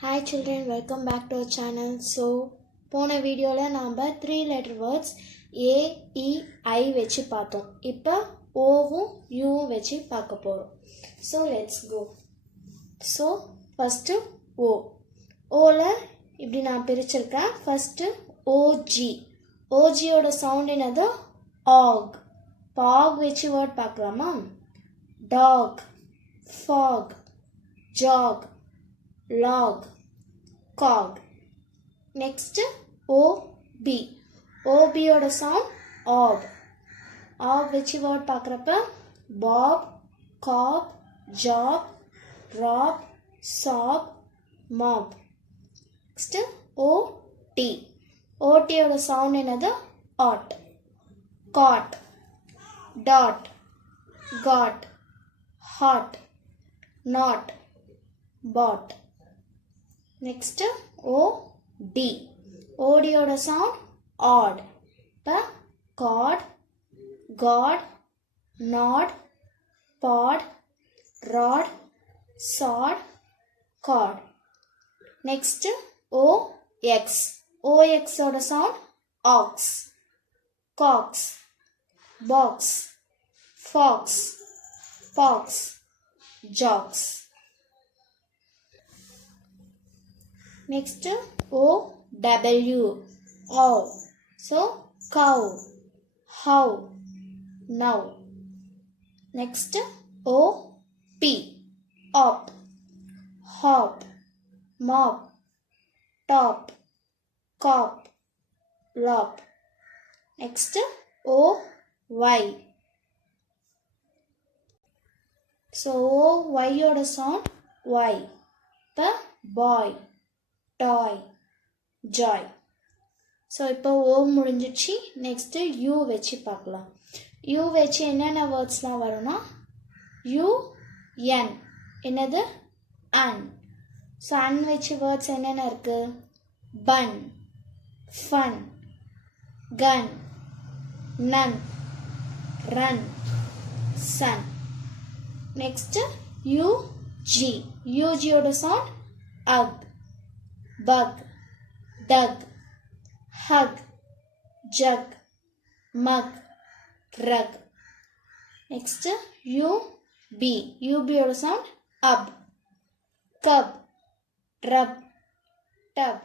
Hi children, welcome back to our channel. So, போன வீடியோல நாம 3 letter words A, E, I வெச்சு பார்த்தோம். இப்போ Oவும் Uவும் வெச்சு பார்க்க போறோம். So, let's go. So, first O. Oல இப்படி நான் பிரிச்சிருக்கேன். First OG. OG ஓட sound என்னது? Og. Og வெச்சு word பார்க்கலாமா? Dog, fog, jog, log, cog. Next OB. OB ஓட sound ob. Ob வெச்சு word பார்க்கறப்ப bob, cob, job, rob, sob, mob. Next OT. OT ஓட sound என்னது? Ot. Cot, dot, got, hot, not, bought. Next OD. OD ஓட sound odd. இப்போ cod, god, nod, pod, rod, sod, cord. Next OX. OX ஓட sound ox, cox, box, fox, pox, jocks. Next OW. Ow. So cow, how, now. Next OP. Op, hop, mop, top, cop, lop. Next OY. So Y ஓட sound Y. The boy, toy, joy. So இப்போ O முடிஞ்சிச்சு. Next U வெச்சு பார்க்கலாம். U வெச்சு என்னென்ன வேர்ட்ஸ்லாம் வரும்னா U, N. என்னது? An. So an வெச்சு வேர்ட்ஸ் என்னென்ன இருக்கு? Bun, fun, gun, none, run, sun. Next UG. UG ஓட sound ug, bug, dug, hug, jug, mug, rug. Next UB. UB ஓட sound up, cub, rub, tub,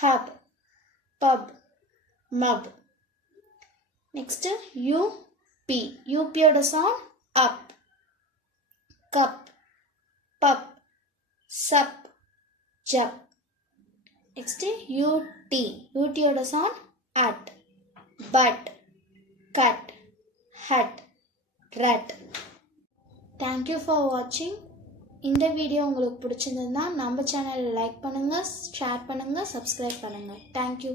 hub, pub, mug. Next UP. UP ஓட sound up, cup, pup, sup, jup. Next UT. UT ஓட sound at, but, cut, hut, rat. Thank you for watching. இந்த video உங்களுக்கு பிடிச்சிருந்ததுன்னா நம்ம சேனலை like பண்ணுங்க, share பண்ணுங்க, subscribe பண்ணுங்க. Thank you.